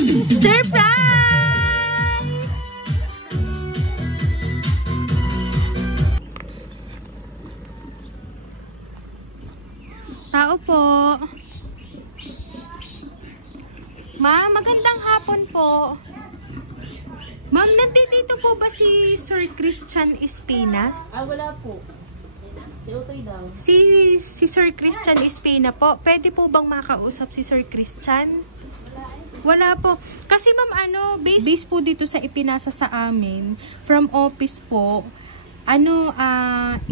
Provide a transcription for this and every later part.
Surprise! Tao po. Ma'am, magandang hapon po. Ma'am, nandito po ba si Sir Christian Espina? Wala po. Si Utoy daw. Si Sir Christian Espina po. Pwede po bang makausap si Sir Christian? Wala po. Kasi ma'am, based po dito sa ipinasa sa amin, from office po,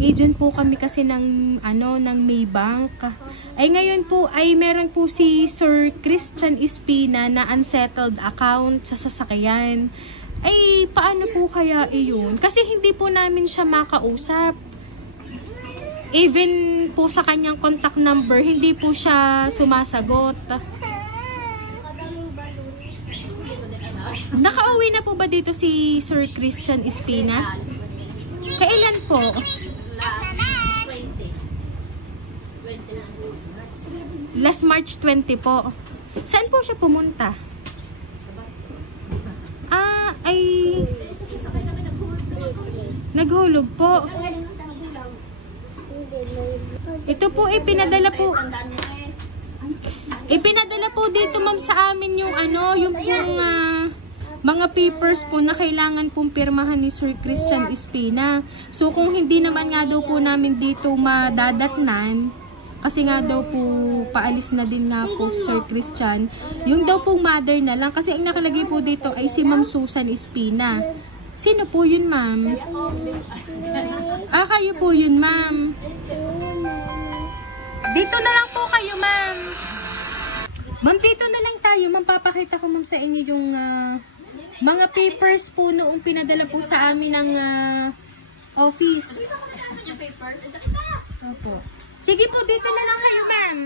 agent po kami kasi ng Maybank. Ay ngayon po ay meron po si Sir Christian Espina na unsettled account sa sasakyan. Ay paano po kaya iyon? Kasi hindi po namin siya makausap. Even po sa kanyang contact number, hindi po siya sumasagot. Nakauwi na po ba dito si Sir Christian Espina? Kailan po? Last March 20 po. Saan po siya pumunta? Ay naghulog po. Ito po ipinadala po. Ipinadala po dito ma'am sa amin yung yung mga papers po na kailangan pong pirmahan ni Sir Christian Espina. So kung hindi naman nga daw po namin dito madadatnan, kasi nga daw po paalis na din nga po si Sir Christian, yung daw pong mother na lang. Kasi ang nakalagay po dito ay si Ma'am Susan Espina. Sino po yun ma'am? Kayo po yun ma'am. Dito na lang po kayo ma'am. Ma'am, dito na lang tayo. Ma'am, papakita ko ma'am sa inyo yung mga papers po noong pinadala po sa amin ng office. Opo. Sige po, dito na lang kayo ma'am.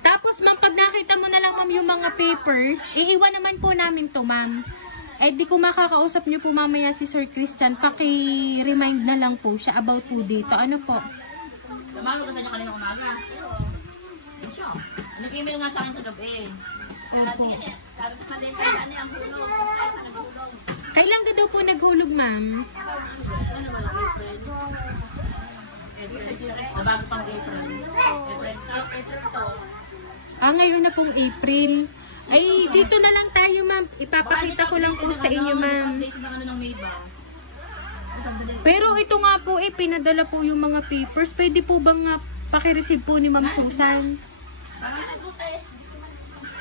Tapos ma'am, pag nakita mo na lang ma'am yung mga papers, iiwan naman po namin to ma'am. Eh di ko makakausap niyo po mamaya si Sir Christian, paki-remind na lang po siya about po dito. Ano po? Tamago ba sa inyo kanina umaga? Nag-email nga sa akin sa gabi. Sabi ko din kaya ano ang hulog. Kailan ka daw po naghulog ma'am? Bago pang April. April to. Ngayon na pong April. Ay, dito na lang tayo ma'am. Ipapakita ko lang po sa inyo ma'am. Pero ito nga po pinadala po yung mga papers. Pwede po bang pakireceive po ni Ma'am Susan?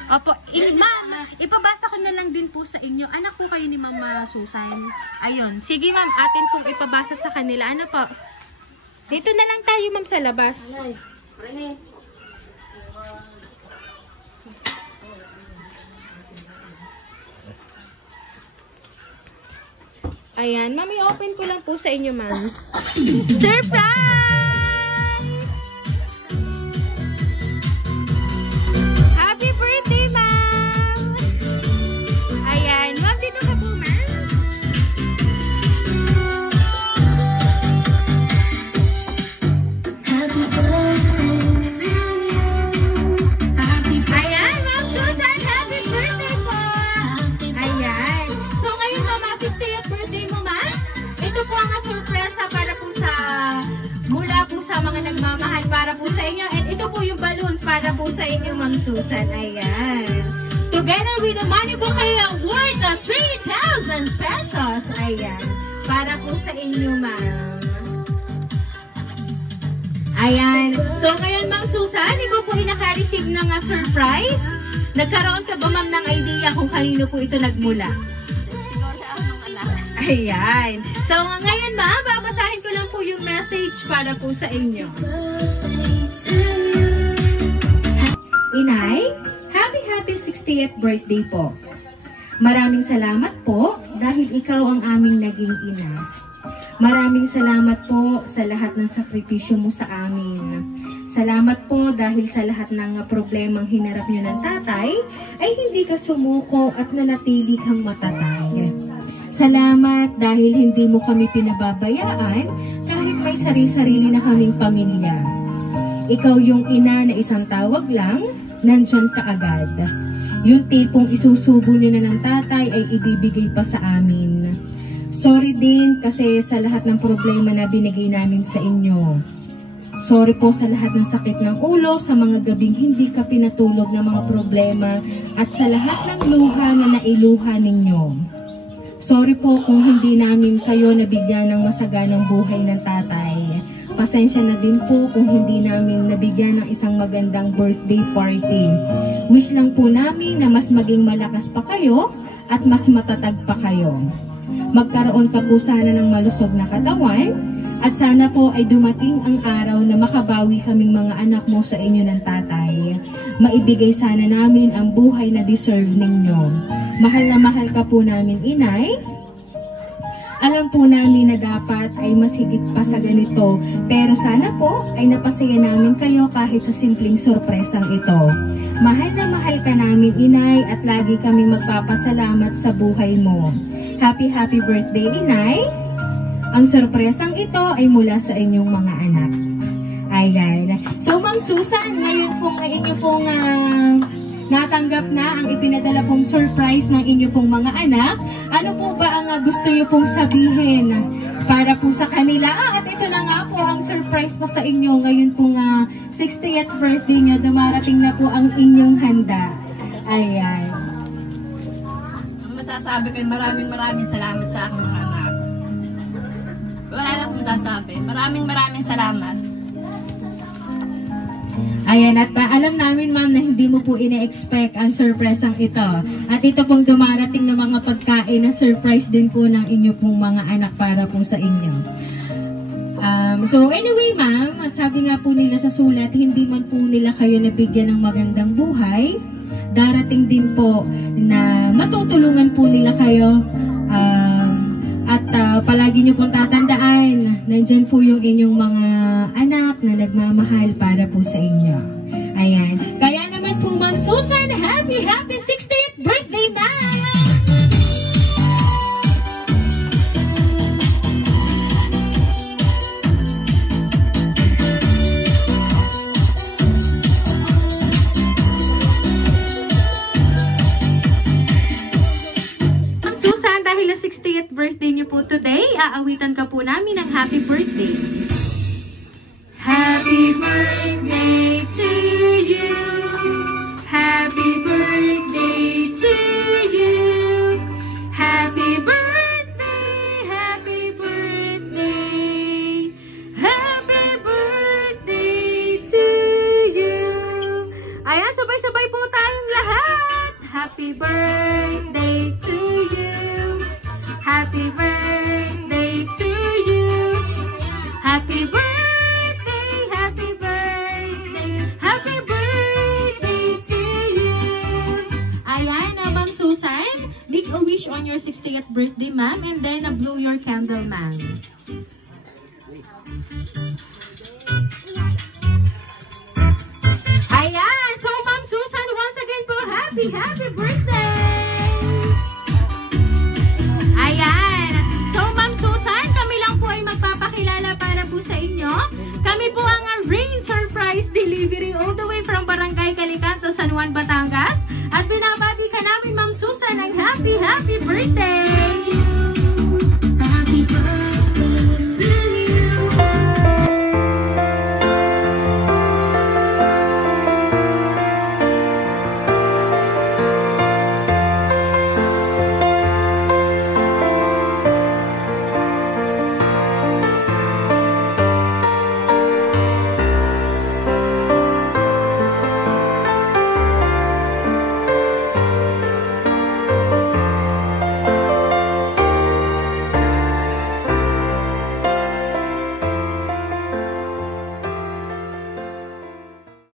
Opo, ma'am, ipabasa ko na lang din po sa inyo. Anak po kayo ni Ma'am Susan. Ayun. Sige ma'am, atin pong ipabasa sa kanila. Ano po? Dito na lang tayo ma'am sa labas. Ayan, ma'am, i-open ko lang po sa inyo ma'am. Surprise! Happy birthday, ma'am! Ayan, ma'am, dito ka po, ma'am. Happy birthday to you. Ayan, ma'am Susan, happy birthday po! Ayan. So, ngayon, ma'am, 60th birthday mo, ma'am. Ito po ang sorpresa para po mula po sa mga nagmamahal para po sa inyo. And ito po yung balloons para po sa inyo, Ma'am Susan. Ayan. Together with the money bouquet worth of 3,000 pesos. Ayan. Para po sa inyo, ma'am. Ayan. So, ngayon, Ma'am Susan, ikaw po naka-receive ng surprise. Nagkaroon ka ba, ma'am, ng idea kung kanino po ito nagmula? Ayan. So, ngayon ma'am, babasahin ko lang po yung message para po sa inyo. Inay, happy 60th birthday po. Maraming salamat po dahil ikaw ang aming naging ina. Maraming salamat po sa lahat ng sakripisyo mo sa amin. Salamat po dahil sa lahat ng problemang hinarap nyo ng tatay ay hindi ka sumuko at nanatili kang matatag. Salamat dahil hindi mo kami pinababayaan kahit may sari-sarili na kaming pamilya. Ikaw yung ina na isang tawag lang nandyan ka agad. Yung tipong isusubo nyo na ng tatay ay ibibigay pa sa amin. Sorry din kasi sa lahat ng problema na binigay namin sa inyo. Sorry po sa lahat ng sakit ng ulo, sa mga gabing hindi ka pinatulog ng mga problema, at sa lahat ng luha na nailuha ninyo. Sorry po kung hindi namin kayo nabigyan ng masaganang buhay ng tatay. Pasensya na din po kung hindi namin nabigyan ng isang magandang birthday party. Wish lang po namin na mas maging malakas pa kayo at mas matatag pa kayo. Magkaroon ka po sana ng malusog na katawan, at sana po ay dumating ang araw na makabawi kaming mga anak mo sa inyo ng tatay. Maibigay sana namin ang buhay na deserve ninyo. Mahal na mahal ka po namin, Inay. Alam po namin na dapat ay mas higit pa sa ganito, pero sana po ay napasaya namin kayo kahit sa simpleng sorpresang ito. Mahal na mahal ka namin, Inay, at lagi kaming magpapasalamat sa buhay mo. Happy birthday, Inay! Ang sorpresang ito ay mula sa inyong mga anak. Ayan. So, Ma'am Susan, ngayon pong inyo pong natanggap na ang ipinadala pong surprise ng inyo pong mga anak. Ano po ba ang gusto nyo pong sabihin para po sa kanila? At ito na nga po ang surprise po sa inyo. Ngayon pong 60th birthday nyo, dumarating na po ang inyong handa. Ayan. Ang masasabi ko, maraming salamat sa aking mga anak. Wala na akong masasabi. Maraming salamat. Ayan, at alam namin, ma'am, na hindi mo po ine-expect ang surpresang ito. At ito pong dumarating na mga pagkain na surprise din po ng inyo pong mga anak para po sa inyo. So anyway, ma'am, sabi nga po nila sa sulat, hindi man po nila kayo nabigyan ng magandang buhay. Darating din po na matutulungan po nila kayo. At palagi nyo pong tatandaan, nandyan po yung inyong mga anak na nagmamahal para po sa inyo. Ayan. Kaya naman po, Ma'am Susan, happy 60th birthday, ma'am! Dahil 60th birthday niyo po today, aawitan ka po namin ng happy birthday. Happy birthday to you. Happy birthday to you. Happy birthday, happy birthday. Happy birthday to you. Ayan, sabay-sabay po tayong lahat. Happy birthday to you. Happy birthday to you. Happy birthday, happy birthday, happy birthday to you. Ayan, Ma'am Susan, make a wish on your 60th birthday, ma'am, and then blow your candle, ma'am. Ayan, so Ma'am Susan, once again po, happy birthday! Ayan. So, Ma'am Susan, kami lang po ay magpapakilala para po sa inyo. Kami po ang Rain Surprise Delivery all the way from Barangay Calicanto, San Juan, Batangas.